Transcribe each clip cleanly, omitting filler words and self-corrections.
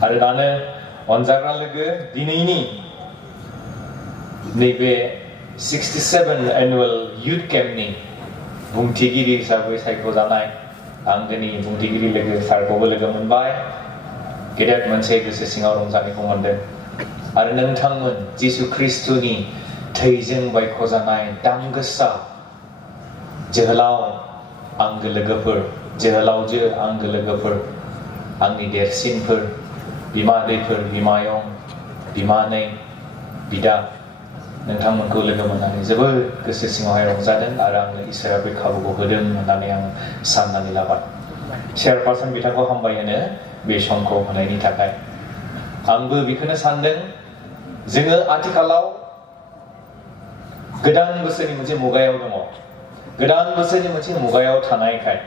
आरो दानो अनजाग्रा लोगो दिनैनि नैबे 67 एनुअल युथ केम्पनि बुंथिगिरि हिसाबै सायख'जानाय आं दिनै बुंथिगिरि लोगो सारखौबो लोगो मोनबाय गेदेर मोनसे गोसो सिङाव रंजानायखौ मोनदों आरो नोंथांमोन जिसु ख्रिस्टनि थैजों बायख'जानाय दामगोसा जोहोलाव आंगो लोगोफोर जोहोलावजो आंगो लोगोफोर आंनि देरसिनफोर बिमादैफोर बिमायं बिमानै बिदा नोंथांमोनखौ लोगो मोननानै जोबोद गोसो सिङावहाय रंजादों आरो आंनो इसोरा बे खाबुखौ होदों होननानै आं साननानै लाबाय चेयारपारसन बिथांखौ हामबाय होनो बे समखौ होनायनि थाखाय आंबो बेखौनो सानदों जोङो आथिखालाव गोदान बोसोरनि मोनसे मुगायाव दङ गोदान बोसोरनि मोनसे मुगायाव थानायखाय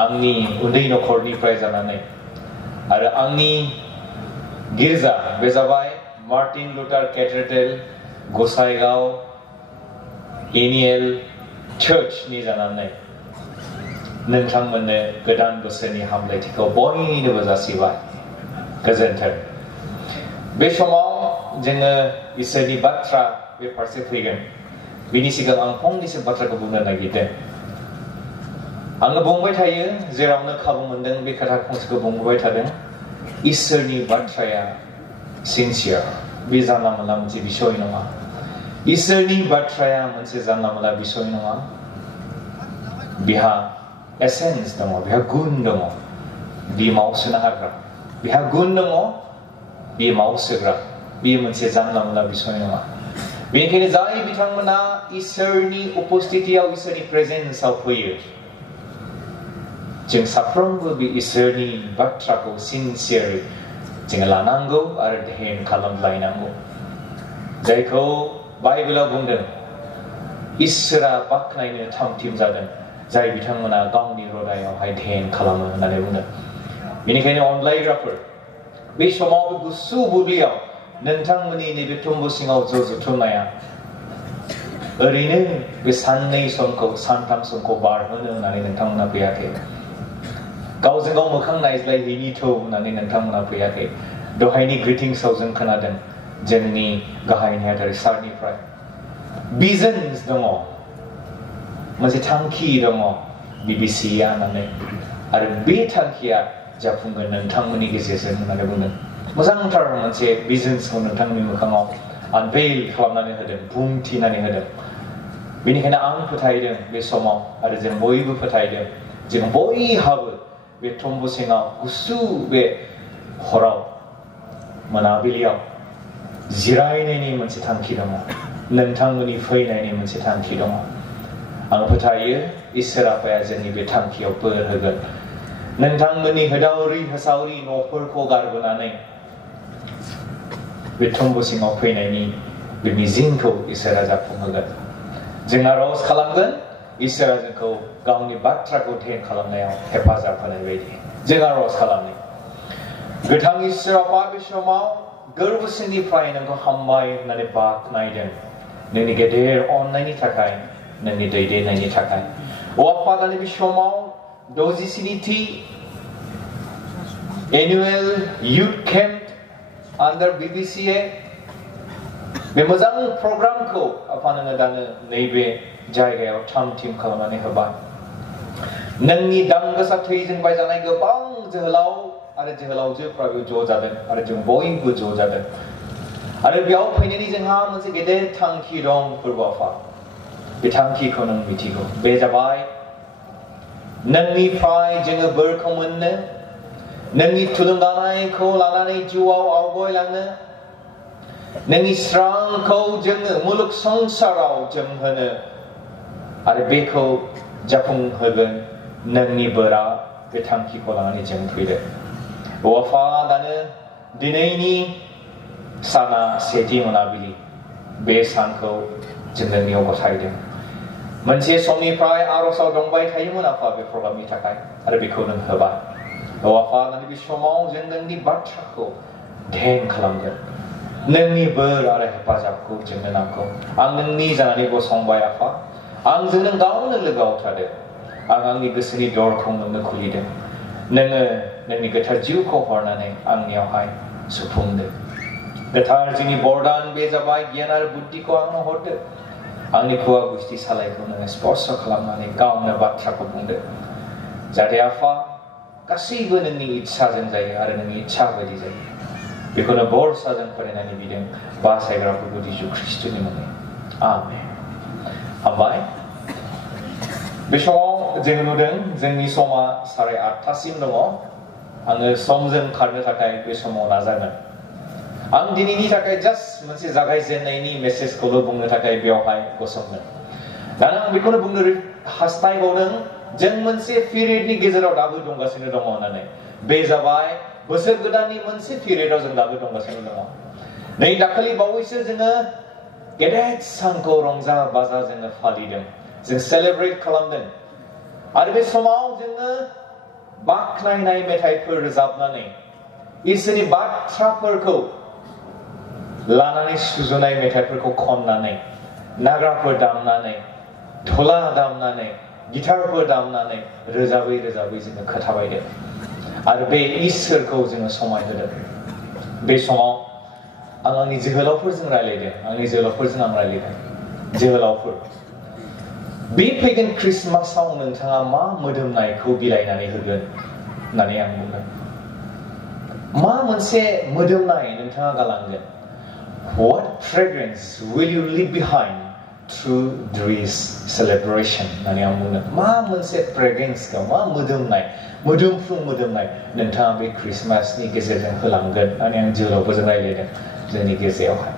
आंनि उन्दै नखरनिफ्राय जानानै आरो आंनि गिर्जा बे जाबाय मार्टिन लुथार केथेड्रेल गसाइगाव एनियेल चार्चनि जानानै नोंथांमोननो गोदान बोसोरनि हामलायथिखौ बयनोबो जासिबाय गोजोन्थों बे समाव जोङो इसोरनि बाथ्रा बे फारसे फैगोन बिनि सिगां आं फंनैसो बाथ्राखौ बुंनो नागिरदों आङो बुंबाय थायो जेरावनो खाबु मोनदों बे खोथा फंसेखौ बुंबाय थादों इसोरनि बाथ्राया सिनसियार बे जानला मोनला मोनसे बिसय नङा इसोरनि बाथ्राया मोनसे जानला मोनला बिसय नङा बिहा एसेन्स दङ बिहा गुन दङ बि मावसोनो हाग्रा बिहा गुन दङ बि मावसोग्रा बेयो मोनसे जानला मोनला बिसय नङा बेनिखायनो जाय बिथांमोना इसोरनि उपस्थितियाव इसोरनि प्रेजेन्सआव फैयो जों साफ्रोमबो बे इसोरनि बाथ्राखौ सिनसियारै जोङो लानांगौ आरो ध्यान खालामलायनांगौ जायखौ बाइबेलाव बुंदों इसोरा बाख्नायनो थामथिम जादों जाय बिथांमोना गावनि हृदयावहाय ध्यान खालामो होननानै बुंदों बेनिखायनो अनलायग्राफोर बे समाव बे गुसु बुब्लियाव नोंथांमोननि नैबे थुम्बु सिङाव ज' जथुमनाया ओरैनो बे साननै समखौ सानथाम समखौ बारहोनो होननानै नोंथांमोना फैयाखै गावजों गाव मोखां नायज्लायहैनिथ' होननानै नोंथांमोना फैयाखै दहायनि ग्रिटिंसआव जों खोनादों जोंनि गाहाय नेहाथारि सारनिफ्राय बिजन्स दङ मोनसे थांखि दङ बिबिसिया होननानै आरो बे थांखिया जाफुंगोन नोंथांमोननि गेजेरजों होननानै बुंदों मोजांथार मोनसे बिजन्सखौ नोंथांमोननि मोखाङाव आनभेल खालामनानै होदों बुंथिनानै होदों बेनिखायनो आं फोथायदों बे समाव आरो जों बयबो फोथायदों जों बयहाबो बे थुम्बु सिङाव गुसु बे हराव मोनाबिलियाव जिरायनायनि मोनसे थांखि दङ नोंथांमोननि फैनायनि मोनसे थांखि दङ आं फोथायो इसोर आफाया जोंनि बे थांखियाव बोर होगोन नोंथांमोननि होदावरि होसावरि न'फोरखौ गारबोनानै बे थुम्बु सिङाव फैनायनि बे मिजिंखौ इसोरा जाफुंहोगोन जों आरज खालामगोन इसोरा जोंखौ गावनि बाथ्राखौ ध्यान खालामनायाव हेफाजाब होनाय बायदि जों आरज खालामो गोथां इसोर आफा बे समाव गोरबोसिनिफ्राय नोंखौ हामबाय होननानै बाख्नायदों नोंनि गेदेर अननायनि थाखाय नोंनि दैदेननायनि थाखाय आफा दानि बे समाव 67थि annual youth camp under BBCA बे मोजां प्रग्रामखौ आफा नोङो दानो नैबे जायगायाव थामथिम खालामनानै होबाय नोंनि दामगोसा थैजों बायजानाय गोबां जोहोलाव आरो जोहोलावजोफ्रा बेयाव ज' जादों आरो जों बयबो ज' जादों आरो बेयाव फैनायनि जोंहा मोनसे गेदेर थांखि दं फोरबो आफा बे थांखिखौ नों मिथिगौ बे जाबाय नोंनिफ्राय जोङो बोरखौ मोननो नोंनि थुलुंगानायखौ लानानै जिउआव आवगायलांनो नोंनि स्रांखौ जोङो मुलुग संसाराव जोंहोनो आरो बेखौ जाफुंहोगोन नोंनि बोरा बे थांखिखौ लानानै जों फैदों आफा दानो दिनैनि साना सेथि मोनाबिलि बे सानखौ जों नोंनियाव गथायदों मोनसे समनिफ्राय आर'जआव दंबाय थायोमोन आफा बे प्रग्रामनि थाखाय आरो बेखौ नों होबाय आफा दानि बे समाव जों नोंनि बाथ्राखौ ध्यान खालामगोन नोंनि बोर आरो हेफाजाबखौ जोंनो नांगौ आं नोंनि जानानै गसंबाय आफा आंजों नों गावनो लोगोआव थादों आं आंनि गोसोनि दरखौ नोंनो खुलिदों नोङो नोंनि गोथार जिउखौ हरनानै आंनियावहाय सुफुंदो गोथार जोंनि बरदान बे जाबाय गियान आरो बुद्धिखौ आंनो हरदो आंनि खुगा गुस्थि सालायखौ नोङो स्पर्श खालामनानै गावनो बाथ्राखौ बुंदो जाहाथे आफा गासैबो नोंनि इच्छाजों जायो आरो नोंनि इच्छा बायदि जायो बेखौनो बरसाजों फरायनानै बिदों बासायग्राफोरखौ जिसु ख्रिस्टनि मुङै आमेन हामबाय बे समाव जों नुदों जोंनि समा 8:30सिम दङ आङो समजों खारनो थाखाय बे समाव नाजागोन आं दिनैनि थाखाय जास्ट मोनसे जागायजेननायनि मेसेजखौल' बुंनो थाखाय बेवहाय गसंगोन दाना आं बेखौनो बुंनो हास्थायबावदों जों मोनसे पिरियडनि गेजेराव दाबो दंगासिनो दङ होननानै बे जाबाय बोसोर गोदाननि मोनसे पिरियडआव जों दाबो दंगासिनो दङ नै दाखालि बावैसो जोङो गेदेर सानखौ रंजा बाजा जोङो फालिदों जों सेलेब्रेट खालामदों आरो बे समाव जोङो बाख्नायनाय मेथाइफोर रोजाबनानै इसोरनि बाथ्राफोरखौ लानानै सुजुनाय मेथाइफोरखौ खननानै नाग्राफोर दामनानै धला दामनानै गिटारफोर दामनानै रोजाबै रोजाबै जोङो खोथाबायदों आरो बे इसोरखौ जोङो समायहोदों बे समाव आं आंनि जोहोलावफोरजों रायलायदों आंनि जोहोलावफोरजों आं रायलायदों जोहोलावफोर बे फैगोन क्रिसमासाव नोंथाङा मा मोदोमनायखौ बिलाइनानै होगोन होननानै आं बुंदों मा मोनसे मोदोमनाय नोंथाङा गालांगोन What fragrance will you leave behind through this celebration? होननानै आं बुंदों मा मोनसे फ्रेग्रेन्सखौ मा मोदोमनाय मोदोमफ्रु मोदोमनाय नोंथाङा बे क्रिसमासनि गेजेरजों होलांगोन होननानै आं जोहोलावफोरजों रायलायदों जोंनि गेजेरावहाय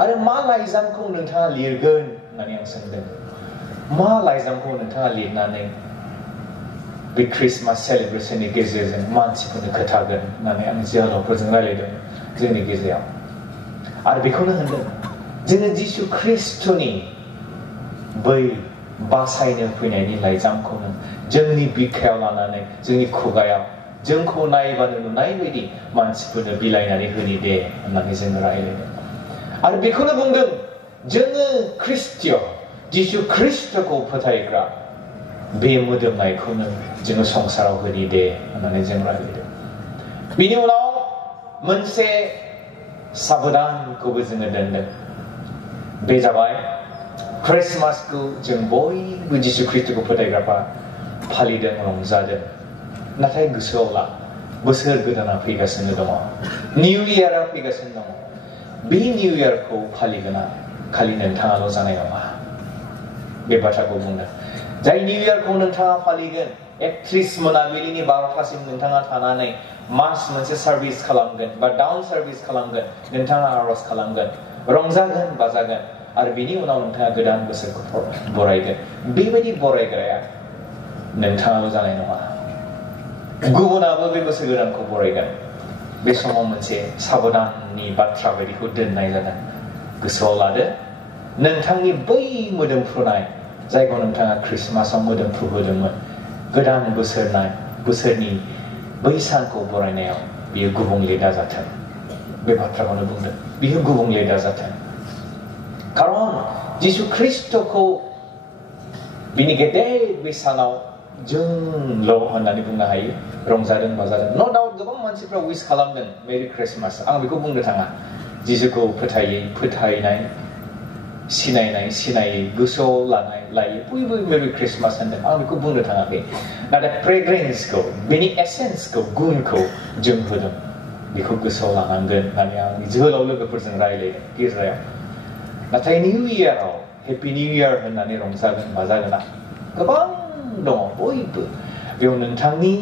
आरो मा लाइजामखौ नोंथाङा लिरगोन होननानै आं सोंदों मा लाइजामखौ नोंथाङा लिरनानै बे क्रिसमास सेलेब्रेशननि गेजेरजों मानसिफोरनो खोथागोन होननानै आं जोहोलावफोरजों रायलायदों जोंनि गेजेराव आरो बेखौनो होनदों जोङो जिसु ख्रिस्टनि बै बासायनो फैनायनि लाइजामखौनो जोंनि बिखायाव लानानै जोंनि खुगायाव जोंखौ नायबानो नुनाय बायदि मानसिफोरनो बिलाइनानै होनि दे होननानै जोङो रायलायदों आरो बेखौनो बुंदों जोङो ख्रिस्टिय जिसु ख्रिस्टखौ फोथायग्रा बे मोदोमनायखौनो जोङो संसाराव होनि दे होननानै जों रायलायदों बिनि उनाव मोनसे साबधानखौबो जोङो दोनदों बे जाबाय क्रिसमासखौ जों बयबो जिसु ख्रिस्टखौ फोथायग्राफ्रा फालिदों रंजादों नाथाय गोसोआव ला बोसोर गोदाना फैगासिनो दङ निउ इयारा फैगासिनो दङ बे निउ इयारखौ फालिगोना खालि नोंथाङाल' जानाय नङा बे बाथ्राखौ बुंदों जाय निउ इयारखौ नोंथाङा फालिगोन 31 मोनाबिलिनि 12थासिम नोंथाङा थानानै मास मोनसे सार्भिस खालामगोन बा डाउन सार्भिस खालामगोन नोंथाङा आरज खालामगोन रंजागोन बाजागोन आरो बिनि उनाव नोंथाङा गोदान बोसोरखौ बरायगोन बेबायदि बरायग्राया नोंथाङाल' जानाय नङा गुबुनाबो बे बोसोर गोदानखौ बरायगोन बे समाव मोनसे साबधाननि बाथ्रा बायदिखौ दोननाय जादों गोसोआव लादो नोंथांनि बै मोदोमफ्रुनाय जायखौ नोंथाङा क्रिसमासाव मोदोमफ्रु होदोंमोन गोदान बोसोरनि बै सानखौ बरायनायाव बियो गुबुंले दाजाथों बे बाथ्राखौनो बुंदों बियो गुबुंले दाजाथों खारन जिसु ख्रिस्टखौ बिनि गेदेर बे सानाव जोंल' होननानै बुंनो हायो रंजादों बाजादों न' डाउट गोबां मानसिफ्रा उइस खालामदों मेरि क्रिसमास आं बेखौ बुंनो थाङा जिसुखौ फोथायनाय सिनायै गोसोआव लायो बयबो मेरि क्रिसमास होनदों आं बेखौ बुंनो थाङाखै नाथाय फ्रेग्रेन्सखौ बेनि एसेन्सखौ गुनखौ जों होदों बेखौ गोसोआव लानांगोन होननानै आंनि जोहोलाव लोगोफोरजों रायलायदों गिर्जायाव नाथाय निउ इयाराव हेपि निउ इयार होननानै रंजागोन बाजागोना गोबां दङ बयबो बेयाव नोंथांनि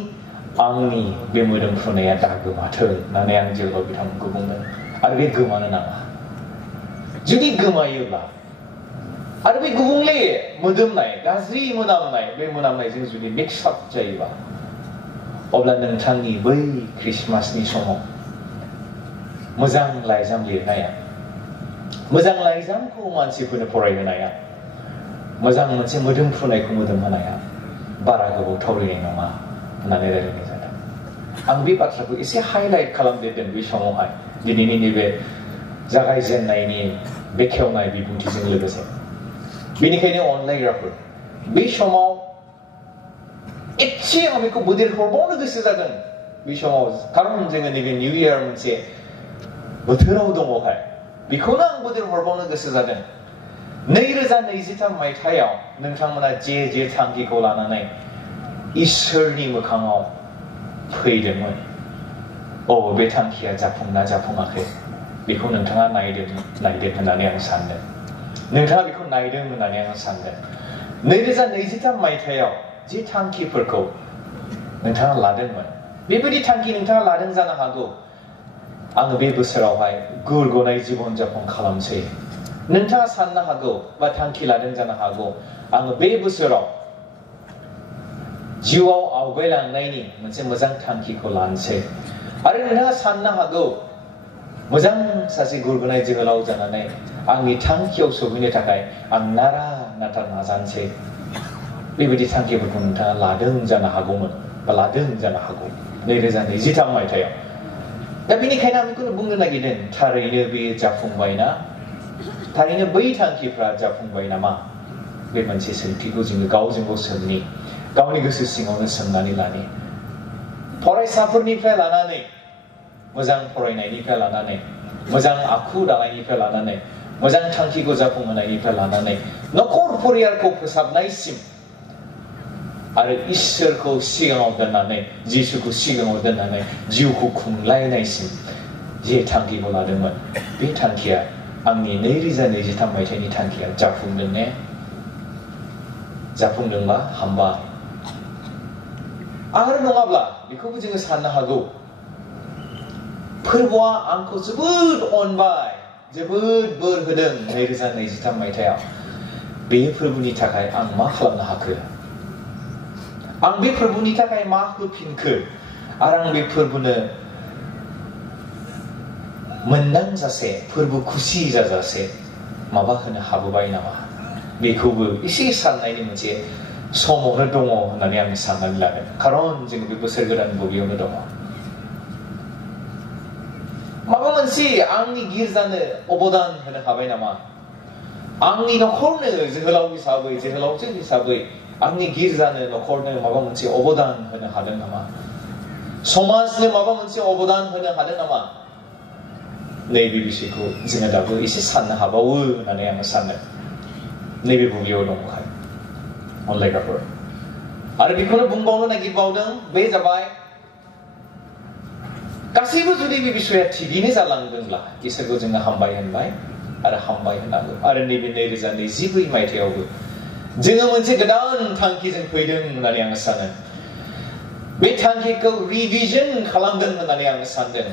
आंनि बे मोदोमफ्रुनाया दा गोमाथों होननानै आं जोहोलाव बिथांमोनखौ बुंदों आरो बे गोमानो नाङा जुदि गोमायोब्ला आरो बे गुबुंले मोदोमनाय गाज्रि मोनामनाय बे मोनामनायजों जुदि मिक्स आप जायोबा अब्ला नोंथांनि बै क्रिसमासनि समाव मोजां लाइजाम लिरनाया मोजां लाइजामखौ मानसिफोरनो फरायहोनाया मोजां मोनसे मोदोमफ्रुनायखौ मोदोमहोनाया बारा गोबाव थावरिनाय नङा होननानै रायलायनाय जादों आं बे बाथ्राखौ एसे हाइलाइट खालामदेरदों बे समावहाय दिनैनि नैबे जागायजेननायनि बेखेवनाय बिबुंथिजों लोगोसे बेनिखायनो अनलायग्राफोर बे समाव सिगाङाव बेखौ बोदेर हरबावनो गोसो जादों बे समाव खारन जोङो नैबे निउ इयार मोनसे बोथोराव दङखाय बेखौनो आं बोदेर हरबावनो गोसो जादों 2023 मायथाइयाव नोंथांमोना जे थांखिखौ लानानै इसोरनि मोखाङाव फैदोंमोन बे थांखिया जाफुंना जाफुङाखै बेखौ नोंथाङा नायदों होननानै आं सानदों नोंथाङा बेखौ नायदों होननानै आं सानदों 2023 मायथाइयाव जे थांखिफोरखौ नोंथाङा लादोंमोन बेबायदि थांखि नोंथाङा लादों जानो हागौ आङो बे बोसोरावहाय गुर गनाय जीबन जापन खालामसै नोंथाङा साननो हागौ बा थांखि लादों जानो हागौ आङो बे बोसोराव जिउआव आवगायलांनायनि मोनसे मोजां थांखिखौ लानोसै आरो नोंथाङा साननो हागौ मोजां सासे गुर गनाय जोहोलाव जानानै आंनि थांखियाव सौहैनो थाखाय आं नारा नाजानोसै बेबायदि थांखिफोरखौ नोंथाङा लादों जानो हागौमोन बा लादों जानो हागौ 2023 मायथाइयाव दा बेनिखायनो आं बेखौनो बुंनो नागिरदों थारैनो बे जाफुंबायना थारैनो बै थांखिफ्रा जाफुंबाय नामा बे मोनसे सोंथिखौ जोङो गावजों गाव सोंनि गावनि गोसो सिङावनो सोंनानै लानि फरायसाफोरनिफ्राय लानानै मोजां फरायनायनिफ्राय लानानै मोजां आखु दानायनिफ्राय लानानै मोजां थांखिखौ जाफुंहोनायनिफ्राय लानानै नखर परियालखौ फोसाबनायसिम आरो इसोरखौ सिगाङाव दोननानै जिसुखौ सिगाङाव दोननानै जिउखौ खुंलायनायसिम जे थांखिखौ लादोंमोन बे थांखिया आंनि 2023 मायथाइनि थांखिया जाफुंदों ने जाफुंदोंबा हामबा आरो नङाब्ला बेखौबो जोङो साननो हागौ फोरबोआ आंखौ जोबोद अनबाय जोबोद बोर होदों 2023 मायथाइयाव बे फोरबोनि थाखाय आं मा खालामनो हाखो आं बे फोरबोनि थाखाय मा होफिनखो आरो आं बे फोरबोनो मोनदांजासे फोरबो खुसि जाजासे माबा होनो हाबोबाय नामा बेखौबो एसे साननायनि मोनसे समावनो दङ होननानै आं साननानै लागोन खारन जों बे बोसोर गोदान बबेयावनो दङ माबा मोनसे आंनि गिर्जानो अबदान होनो हाबाय नामा आंनि नखरनो जोहोलाव हिसाबै जोहोलावजो हिसाबै आंनि गिर्जानो नखरनो माबा मोनसे अबदान होनो हादों नामा समाजनो माबा मोनसे अबदान होनो हादों नामा नैबे बिषयखौ जोङो दाबो एसे साननो हाबावो होननानै आङो सानो नैबे बबेयाव दङखाय अनलायग्राफोर आरो बेखौनो बुंबावनो नागिरबावदों बे जाबाय गासैबो जुदि बे बिषया थिगैनो जालांदोंब्ला इसोरखौ जोङो हामबाय होनबाय आरो हामबाय होननांगौ आरो नैबे 2024 मायथाइयावबो जोङो मोनसे गोदान थांखिजों फैदों होननानै आङो सानो बे थांखिखौ रिभिजन खालामदों होननानै आङो सानदों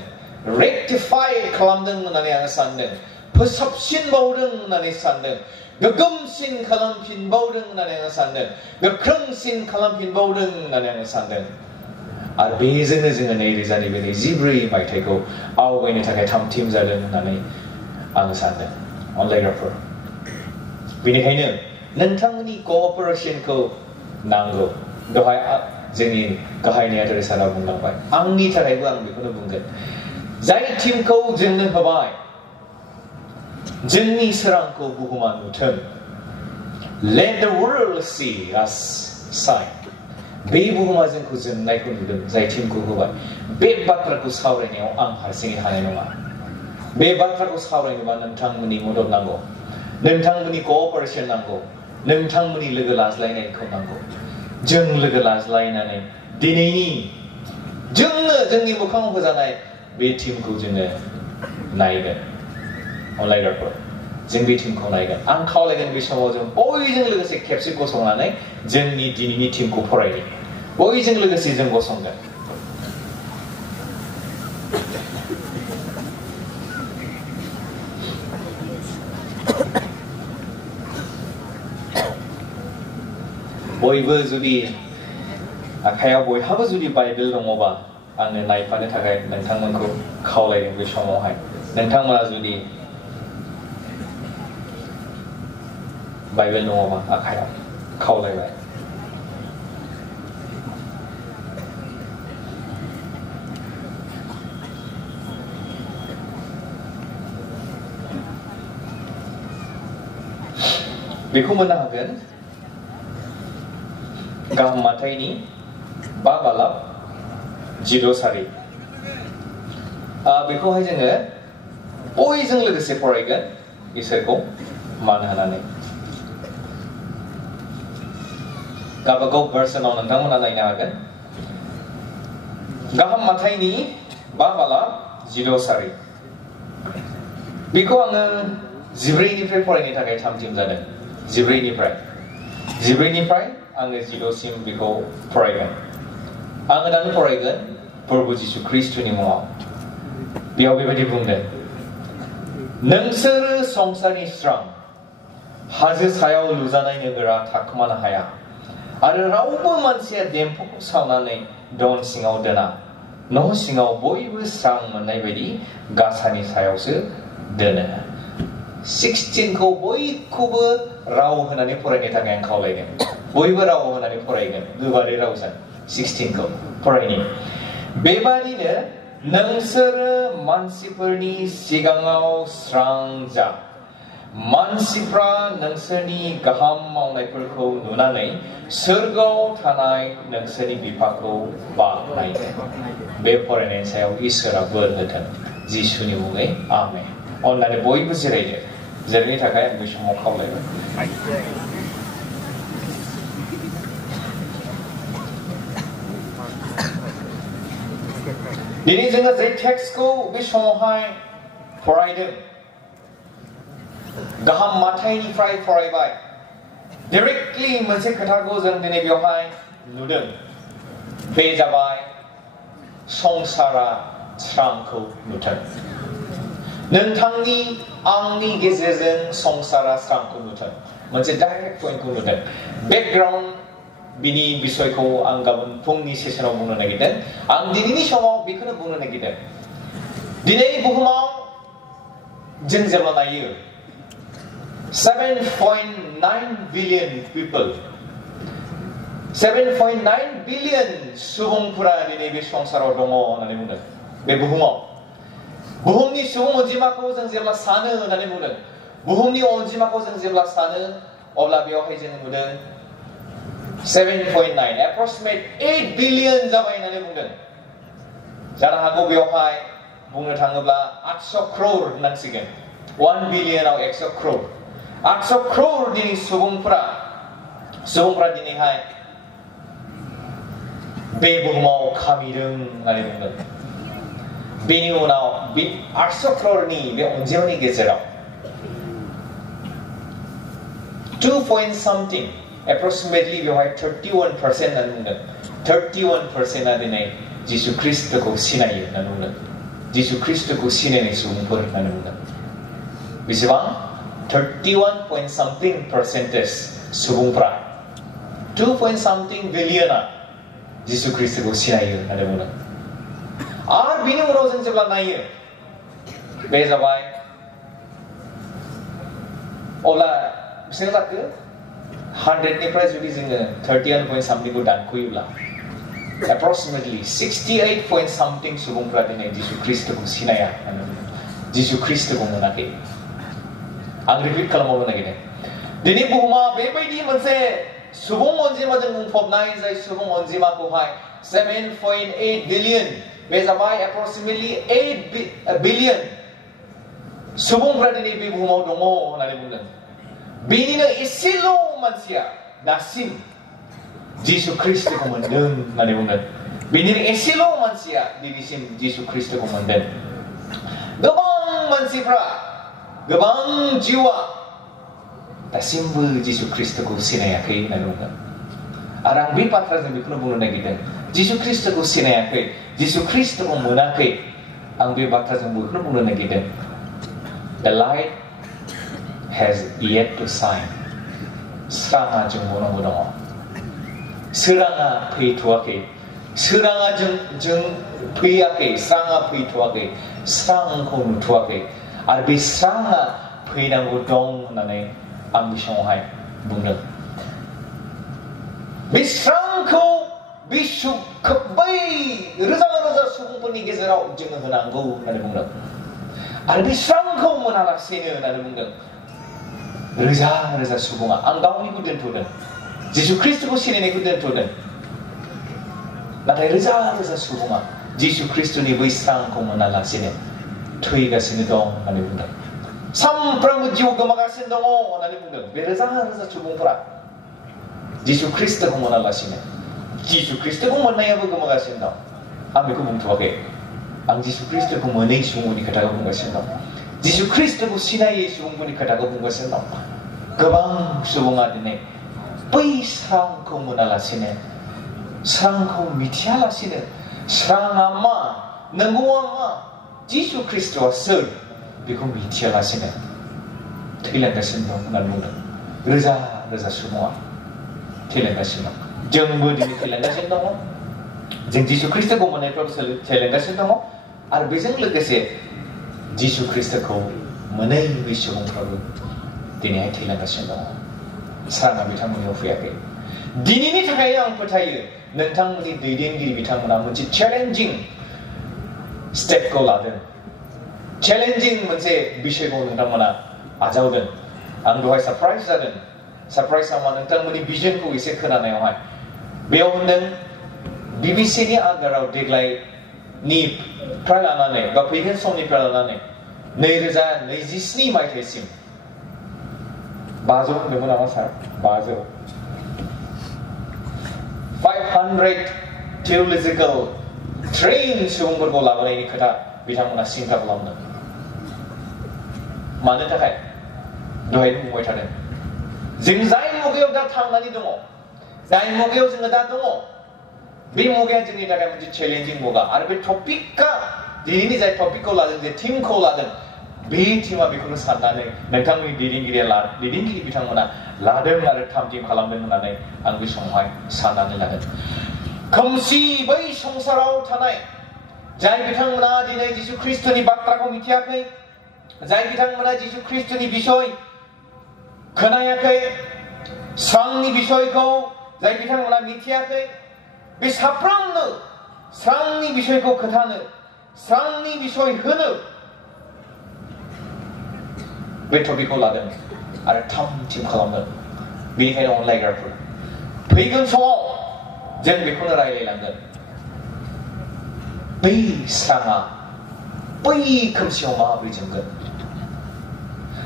रेक्टिफाइ खालामदों होननानै आङो सानदों फोसाबसिनबावदों होननानै सानदों गोगोमसिन खालामफिनबावदों होननानै आङो सानदों गोख्रोंसिन खालामफिनबावदों होननानै आङो सानदों आरो बेजोंनो जोङो 2024 मायथाइखौ आवगायनो थाखाय थामथिम जादों होननानै आङो सानदों अनलायग्राफोर बेनिखायनो नोंथांमोननि कअपारेसनखौ नांगौ दहाय जोंनि गाहाय नेहाथारि सारा बुंलांबाय आंनि थाखायबो आं बेखौनो बुंगोन जाय टिमखौ जोंनो होबाय जोंनि सोरांखौ बुहुमा नुथों let the world see us shine बे बुहुमा जोंखौ जोंनायखौ नुदों जाय टिमखौ होबाय बे बाथ्राखौ सावरायनायाव आं हारसिङै हानाय नङा बे बाथ्राखौ सावरायनोबा नोंथांमोननि मदद नांगौ नोंथांमोननि कअपारेसन नांगौ नोंथांमोननि लोगो लाज्लायनायखौ नांगौ जों लोगो लाज्लायनानै दिनैनि जोंनो जोंनि मोखाङाव होजानाय बे टिमखौ जोङो नायगोन अनलायग्राफोर जों बे टिमखौ नायगोन आं खावलायगोन बे समाव जों बयजों लोगोसे खेबसे गसंनानै जोंनि दिनैनि टिमखौ फरायनि बयजों लोगोसे जों गसंगोन बयबो जुदि आखायाव बयहाबो जुदि बाइबेल दङबा आंनो नायफानो थाखाय नोंथांमोनखौ खावलायदों बे समावहाय नोंथांमोना जुदि बाइबेल दङबा आखायाव खावलायबाय बेखौ मोननो हागोन गाहाम माथाइनि बा बालाब 10 सारि बेखौहाय जोङो बयजों लोगोसे फरायगोन इसोरखौ मान होनानै गावबागाव भार्सनाव नोंथांमोना नायनो हागोन गाहाम माथाइनि 5 बालाब 10 सारि बेखौ आङो 14 निफ्राय फरायनो थाखाय थामथिम जादों 14 निफ्राय आङो 10 सिम बेखौ फरायगोन आङो दानो फरायगोन प्रभु जिसु ख्रीष्टनि मुङाव बेयाव बेबायदि बुंदों नोंसोरो संसारनि स्रां हाजो सायाव लुजानाय नोगोरा थाखोमानो हाया आरो रावबो मानसिया देमफोरखौ सावनानै दन सिङाव दोना न' सिङाव बयबो स्रां मोननाय बायदि गासानि सायावसो दोनो 16 खौ बयखौबो राव होनानै फरायनो थाखाय आं खावलायदों बयबो राव होनानै फरायगोन गोबारै रावजों 16 खौ फरायनि बेबादिनो नोंसोरो मानसिफोरनि सिगाङाव स्रां जा मानसिफ्रा नोंसोरनि गाहाम मावनायफोरखौ नुनानै सोरगोआव थानाय नोंसोरनि बिफाखौ बाख्नायथों बे फरायनायनि सायाव इसोरा बोर होथों जिसुनि मुङै आमेन अननानै बयबो जिरायदो जिरायनो थाखाय आं बे समाव खावलायबाय दिनै जोङो जे टेक्सटखौ बे समावहाय फरायदों गाहाम माथाइनिफ्राय फरायबाय डाइरेक्टलि मोनसे खोथाखौ जों दिनै बेवहाय नुदों बे जाबाय संसारा स्रांखौ नुथों नोंथांनि आंनि गेजेरजों संसारा स्रांखौ नुथों मोनसे डाइरेक्ट पइन्टखौ नुदों बेकग्राउन्ड बिनि बिसयखौ आं गाबोन फुंनि सेसनाव बुंनो नागिरदों आं दिनैनि समाव बेखौनो बुंनो नागिरदों दिनै बुहुमाव जों जेब्ला नायो 7.9 billion people 7.9 billion सुबुंफोरा दिनै बे संसाराव दङ होननानै बुंदों बे बुहुमाव बुहुमनि सुबुं अनजिमाखौ जों जेब्ला सानो होननानै बुंदों बुहुमनि अनजिमाखौ जों जेब्ला सानो अब्ला बेवहाय जों नुदों 7.9 approximate 8 billion जाबाय होननानै बुंदों जानो हागौ बेवहाय बुंनो थाङोब्ला 800 crore होननांसिगोन 1 billion आव 100 crore 800 crore दिनै सुबुंफोरा दिनैहाय बे बुहुमाव खामिदों होननानै बुंदों बेनि उनाव 800 crore बे अनजिमानि गेजेराव 2 point something approximately बेवहाय 31% होननानै बुंदों 31% दिनै जिसु ख्रीष्टखौ सिनायो होननानै बुंदों जिसु ख्रीष्टखौ सिनायनाय सुबुंफोर होननानै बुंदों बेसेबां 31 point something percentage सुबुंफ्रा 2 point something बिलियना जिसु ख्रीष्टखौ सिनायो होननानै बुंदों आरो बिनि उनाव जों जेब्ला नायो बे जाबाय अब्ला बेसेबां जाखो 100 निफ्राय जुदि जोङो 31 point something खौ दानख'योब्ला approximately 68 point something सुबुंफ्रा दिनै जिसु ख्रीष्टखौ सिनाया होननानै बुंदों जिसु ख्रीष्टखौ मोनाखै आं रिपिट खालामबावनो नागिरदों दिनै बुहुमा बेबायदि मोनसे सुबुं अनजिमाजों बुंफबनाय जाय सुबुं अनजिमाखौहाय 7.8 बिलियन बे जाबाय approximately 8 बिलियन सुबुंफ्रा दिनै बे बुहुमाव दङ होननानै बुंदों बेनिनो एसेल' मानसिया दासिम जिसु ख्रीष्टखौ मोनदों होननानै बुंदों बेनिनो एसेल' मानसिया दिनैसिम जिसु ख्रीष्टखौ मोनदों गोबां मानसिफ्रा गोबां जिउआ दासिमबो जिसु ख्रीष्टखौ सिनायाखै होननानै बुंदों आरो आं बे बाथ्राजों बेखौनो बुंनो नागिरदों जिसु ख्रीष्टखौ सिनायाखै जिसु ख्रीष्टखौ मोनाखै आं बे बाथ्राजों बेखौनो बुंनो नागिरदों The light has yet to shine स्राङा जोंबावनांगौ दङ सोराङा फैथ'वाखै सोराङा जों फैयाखै स्राङा फैथ'वाखै स्रांखौ नुथ'वाखै आरो बे स्राङा फैनांगौ दं होननानै आं बे समावहाय बुंदों बे स्रांखौ बै रोजा रोजा सुबुंफोरनि गेजेराव जोङो होनांगौ होननानै बुंदों आरो बे स्रांखौ मोनालासेनो होननानै बुंदों रोजा रोजा सुबुङा आं गावनिखौ दोनथ'दों जिसु ख्रीष्टखौ सिनायनायखौ दोनथ'दों नाथाय रोजा रोजा सुबुङा जिसु ख्रिस्टनि बै स्रांखौ मोनालासिनो थैगासिनो दं होननानै बुंदों। सानफ्रोमबो जिउ गोमागासिनो दङ होननानै बुंदों बे रोजा रोजा सुबुंफोरा जिसु ख्रिस्टखौ मोनालासिनो। जिसु ख्रिस्टखौ मोननायाबो गोमागासिनो दं। आं बेखौ बुंथ'वाखै, आं जिसु ख्रिस्टखौ मोनै सुबुंफोरनि खोथाखौ बुंगासिनो दं। जिसु ख्रिस्टखौ सिनायै सुबुंफोरनि खोथाखौ बुंगासिनो दं। गोबां सुबुङा दिनै बै स्रांखौ मोनालासिनो, स्रांखौ मिथियालासिनो, स्रांआ मा, नंगौआ मा, जिसु ख्रिस्टआ सोर बेखौ मिथियालासिनो थैलांगासिनो दं होननानै बुंदों। रोजा रोजा सुबुङा थैलांगासिनो दं। जोंबो दिनै थैलांगासिनो दङ। जों जिसु ख्रिस्टखौ मोननायफ्राव थैलांगासिनो दङ आरो बेजों लोगोसे जिसु ख्रिस्टखौ मोनै बै सुबुंफ्राबो दिनैहाय थैलांगासिनो दङ। स्रांआ बिथांमोननियाव फैयाखै। दिनैनि थाखाय आं फोथायो नोंथांमोननि दैदेनगिरि बिथांमोना मोनसे चेलेन्जिं स्टेपखौ लादों। चेलेन्जिं मोनसे बिषयखौ नोंथांमोना आजावदों। आं दहाय सारप्राइज जादों। सारप्राइजआ मा, नोंथांमोननि भिजनखौ एसे खोनानायावहाय बेयाव होनदों बिबिसिनि आन्दाराव देग्लायनिफ्राय लानानै बा फैगोन समनिफ्राय लानानै 2027 मायथाइसिम 500 होनदोंमोन नामा सार? 500 थिय'लजिकेल ट्रेन सुबुंफोरखौ लाबोनायनि खोथा बिथांमोना सिन्था खालामदों। मानो थाखाय? दहाय बुंबाय थादों जों जाय मुगायाव दा थांनानै दङ, जाय मुगायाव जोङो दा दङ, बे मुगाया जोंनि थाखाय मोनसे चेलेन्जिं मुगा। आरो बे टपिकआ दिनैनि जाय टपिकखौ लादों, जे टीमखौ लादों, बे टीमा बेखौनो साननानै नोंथांमोननि दैदेनगिरि बिथांमोना लादों आरो थाम थिम खालामदों होननानै आं बे समावहाय साननानै लादों। खोमसि बै संसाराव थानाय जाय बिथांमोना दिनै जिसु ख्रिस्टनि बाथ्राखौ मिथियाखै, जाय बिथांमोना जिसु ख्रिस्टनि बिसय खोनायाखै, स्रांनि बिसयखौ जाय बिथांमोना मिथियाखै, बे साफ्रोमनो स्रांनि बिसयखौ खोन्थानो, स्रांनि बिसय होनो बे टपिकखौ लादों आरो थाम थिम खालामदों। बेनिखायनो अनलायग्राफोर, फैगोन समाव जों बेखौनो रायलायलांगोन। बै स्रांआ बै खोमसियाव माबोरै जोंगोन?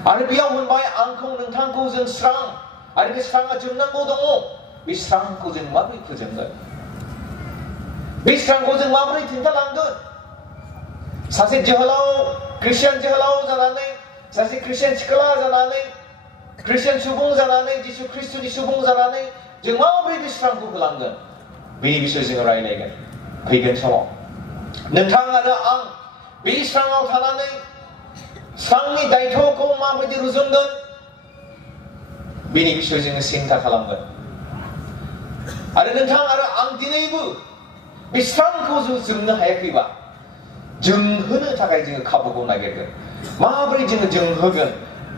आरो बेयाव होनबाय आंखौ नोंथांखौ जों स्रां, आरो बे स्रांआ जोंनांगौ दङ। बे स्रांखौ जों माबोरै फोजोंगोन? बे स्रांखौ जों माबोरै खिन्थालांगोन? सासे जोहोलाव, ख्रिस्टियान जोहोलाव जानानै, सासे ख्रिस्टियान सिख्ला जानानै, ख्रिस्टियान सुबुं जानानै, जिसु ख्रिस्टनि सुबुं जानानै जों माबोरै बे स्रांखौ होलांगोन? बेनि बिसय जोङो रायलायगोन फैगोन समाव। नोंथां आरो आं बे स्रांआव थानानै स्रांनि दायथ'खौ माबायदि रुजुनगोन बेनि बिसय जोङो सिन्था खालामगोन। आरो नोंथां आरो आं दिनैबो बे स्रांखौ जोंनो हायाखैबा जोंहोनो थाखाय जोङो खाबुखौ नागिरगोन। माबोरै जोङो जोंहोगोन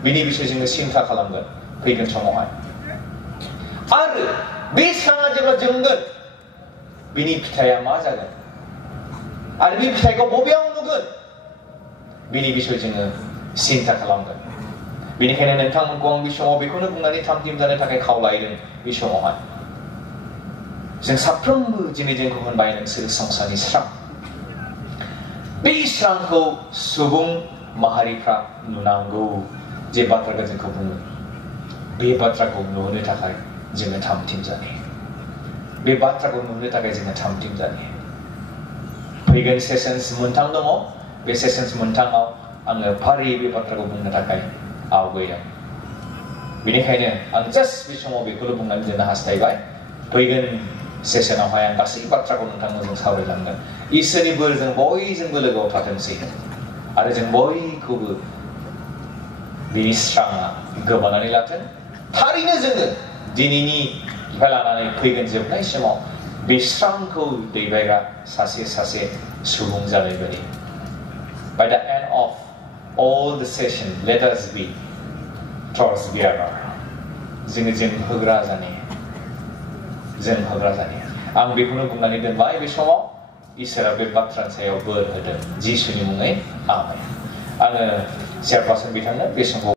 बेनि बिसय जोङो सिन्था खालामगोन फैगोन समावहाय। आरो बे स्रांआ जेब्ला जोंगोन बेनि फिथाइया मा जागोन आरो बे फिथाइखौ बबेयाव नुगोन बेनि बिसय जोङो सिन्था खालामगोन। बेनिखायनो नोंथांमोनखौ आं बे समाव बेखौनो बुंनानै थाम थिम जानो थाखाय खावलायदों। बे समावहाय जों साफ्रोमबो दिनै जोंखौ होनबाय नोंसोर संसारनि स्रां। बे स्रांखौ सुबुं माहारिफ्रा नुनांगौ जे बाथ्राखौ जोंखौ बुङो, बे बाथ्राखौ नुनो थाखाय जोङो थाम थिम जाने, बे बाथ्राखौ नुनो थाखाय जोङो थाम थिम जाने। फैगोन सेसन्स 3 दङ। बे सेसन्स 3आव आङो फारियै बे बाथ्राखौ बुंनो थाखाय आवगायदों। बेनिखायनो आं जास्ट बे समाव बेखौल' बुंनानै दोननो हास्थायबाय। फैगोन सेसनावहाय आं गासै बाथ्राखौ नोंथांमोनजों सावरायलांगोन। इसोरनि बोरजों बयजोंबो लोगोआव थाथोंसै आरो जों बयखौबो बिनि स्रांआ गोबानानै लाथों। थारैनो जोङो दिनैनिफ्राय लानानै फैगोन जोबनाय समाव बे स्रांखौ दैबायग्रा सासे सासे सुबुं जानाय बायदि। By the end of all the session, let us be torch bearer. जोङो जोंहोग्रा जाने, जोंहोग्रा जाने। आं बेखौनो बुंनानै दोनबाय बे समाव। इसोरा बे बाथ्रानि सायाव बोर होदों जिसुनि मुङै आमेन। आङो चेयारपारसन बिथांनो बे समाव